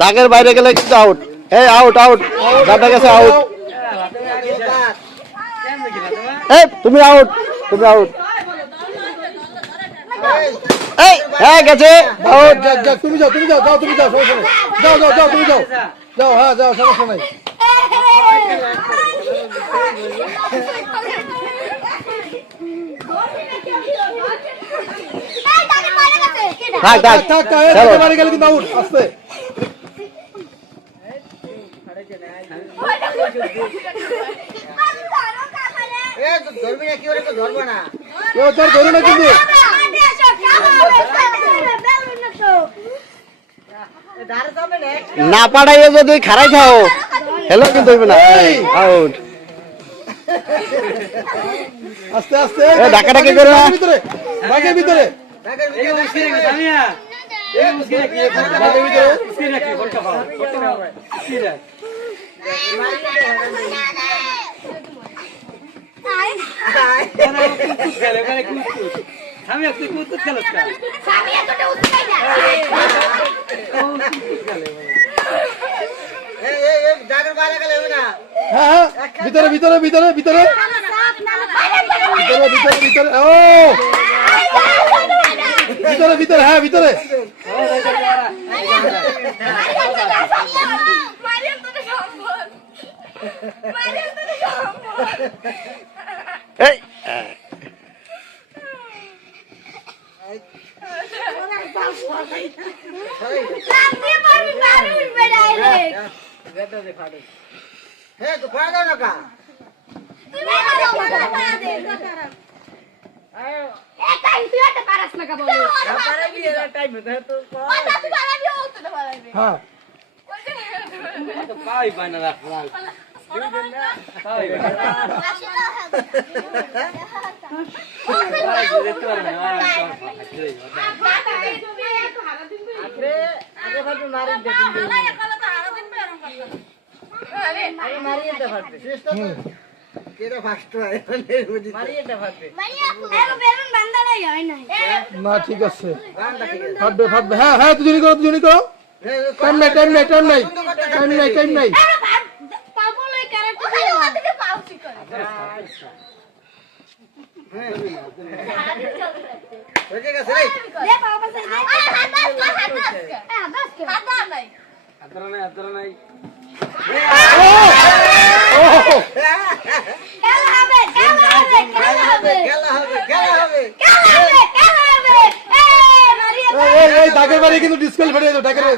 দাগের বাইরে গেলে কিন্তু আউট। এই আউট আউট, দাদা গেছে আউট। এই তুমি আউট, তুমি আউট। এই হ্যাঁ গেছে আউট। তুমি যাও, তুমি যাও, যাও তুমি যাও, সমস্যা নাই। যাও যাও যাও তুমি যাও, যাও হ্যাঁ যাও, সমস্যা নাই। থাক থাক থাক থাক, বাড়ি গেলে কিন্তু আউট। আস্তে কেউ তোর ধরো না কিন্তু। না পাঠাইয়ে যদি খারাই খাও হেলো কিন্তু হইবে না। আউট। আস্তে আস্তে ডাকাডাকি করো না। ভিতরে, বাগের ভিতরে। হ্যাঁ ভিতরে ভিতরে ভিতরে ভিতরে ভিতরে ভিতরে ভিতরে। ও ভিতরে ভিতরে, হ্যাঁ ভিতরে। এই হ্যাঁ না ঠিক আছে, ফাটবে ফাটবে। হ্যাঁ হ্যাঁ দুজনই করো, দুজনই করো। টাইম নাই টাইম নাই টাইম নাই টাইম নাই টাইম নাই। দাগের বাড়ি কিন্তু ডিসকাল ফেটে যাবে, দাগের বাড়ি।